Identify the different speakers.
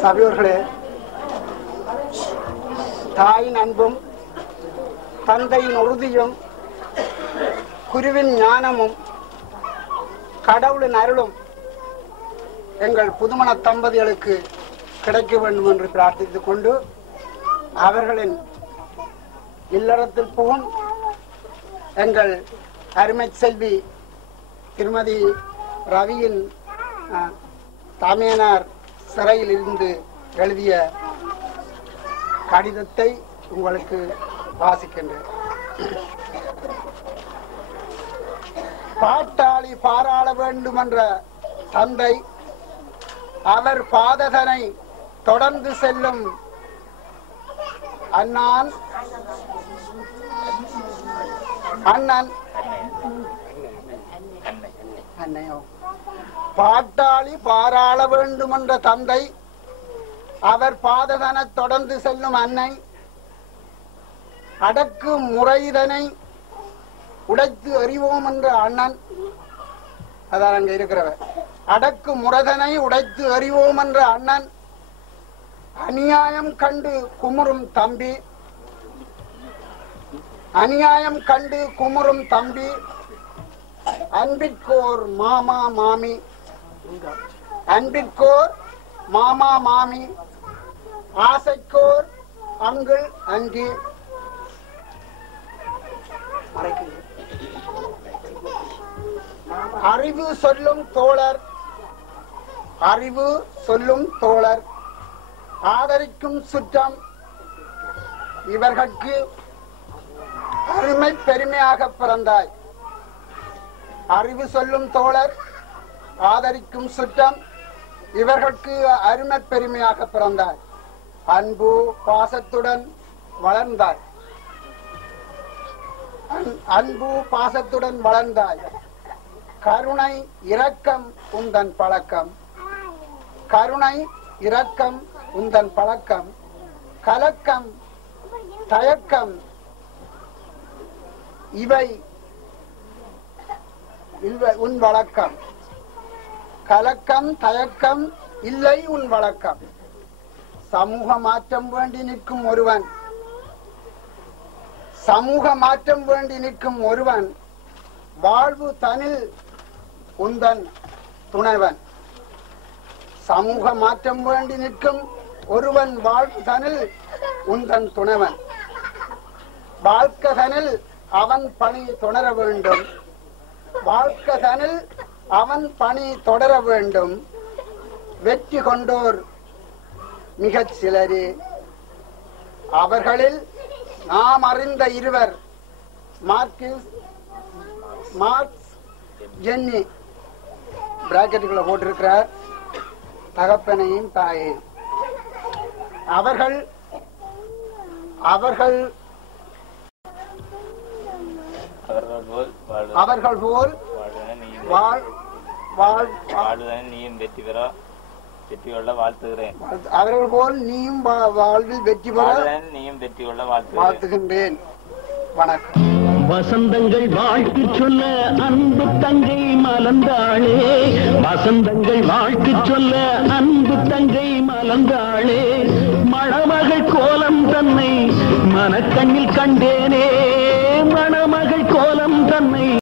Speaker 1: சபையோர்களே தாயின் அன்பும் தந்தையின் உறுதியும் குருவின் ஞானமும் கடவுளின் அருளும் எங்கள் புதுமண தம்பதிகளுக்கு கிடைக்க வேண்டும் என்று பிரார்த்தித்துக் கொண்டு அவர்களின் இல்லறத்தில் புகும் எங்கள் அருமை செல்வி திருமதி ரவியின் அஹ், தாமியனார் சிறையில் இருந்து எழுதிய கடிதத்தை உங்களுக்கு வாசிக்கின்றேன். பாட்டாளி பாராள வேண்டும் என்ற தந்தை அவர் பாதகனை தொடர்ந்து செல்லும் அண்ணான் அண்ணன். அன்னையோ பாட்டாளி பாராள வேண்டும் என்ற தந்தை அவர் பாததன தொடர்ந்து செல்லும் அன்னை அடக்கு முறைதனை உடைத்து எறிவோம் என்ற அண்ணன் அதான் அங்க இருக்கிறவர். அடக்கு முரதனை உடைத்து எறிவோம் என்ற அண்ணன் அநியாயம் கண்டு குமுறும் தம்பி அநியாயம் கண்டு குமுறும் தம்பி அன்பிற்கோர் மாமா மாமி அன்பிற்கோர் மாமா மாமி ஆசைக்கோர் அங்கு. அங்கி அறிவு சொல்லும் தோழர் அறிவு சொல்லும் தோழர் ஆதரிக்கும் சுற்றம் இவர்களுக்கு அருமை பெருமையாக பிறந்தாய். அறிவு சொல்லும் தோழர் ஆதரிக்கும் சுற்றம் இவர்களுக்கு அருமை பெருமையாக பிறந்தார். அன்பு பாசத்துடன் வளர்ந்தார். அன்பு பாசத்துடன் வளர்ந்தாய் கருணை இரக்கம் உந்தன் பழக்கம். கருணை இரக்கம் உந்தன் பழக்கம். கலக்கம் தயக்கம். இவை உன் வழக்கம். கலக்கம் தயக்கம் இல்லை உன் வழக்கம். சமூக மாற்றம் வேண்டி நிற்கும் ஒருவன். சமூக மாற்றம் வேண்டி நிற்கும் ஒருவன். வாழ்வு தனில் உந்தன் துணைவன். சமூக மாற்றம் வேண்டி நிற்கும் ஒருவன் வாழ்வு தனில் உந்தன் துணைவன். வாழ்க்கதனில் அவன் பணி தொடர வேண்டும். வாழ்க்கதனில் அவன் பணி தொடர வேண்டும். வெற்றி கொண்டோர் மிகச் சிலரே. அவர்களில் நாம் அறிந்த இருவர் மார்க்கிஸ் மார்க்ஸ் ஜென்னி. பிராக்கெட்டுக்குள்ள போட்டிருக்கிறார். தகப்பனையும் தாயையும். அவர்கள் அவர்கள்
Speaker 2: அவர்கள் போல் வாழ்வு
Speaker 1: அவர்கள் போல்
Speaker 2: வாழ்வன நீயும் வெற்றி பெற. வெற்றி கொள்ள வாழ்த்துகிறேன்.
Speaker 1: அவர்கள் போல் நீயும் வா- வாழ்வில் வெற்றி பெற
Speaker 2: நீயும் வெற்றி கொள்ள
Speaker 1: வாழ்த்துகின்றேன். வணக்கம்.
Speaker 3: வசந்தங்கள் வாழ்த்து சொல்ல அன்பு தங்கை மலர்ந்தாளே. வசந்தங்கள் வாழ்த்து சொல்ல அன்பு தங்கை மலர்ந்தாளே. மணமகள் கோலம் தன்னை மனக்கண்ணில் கண்டேனே. மணமகள் கோலம் தன்னை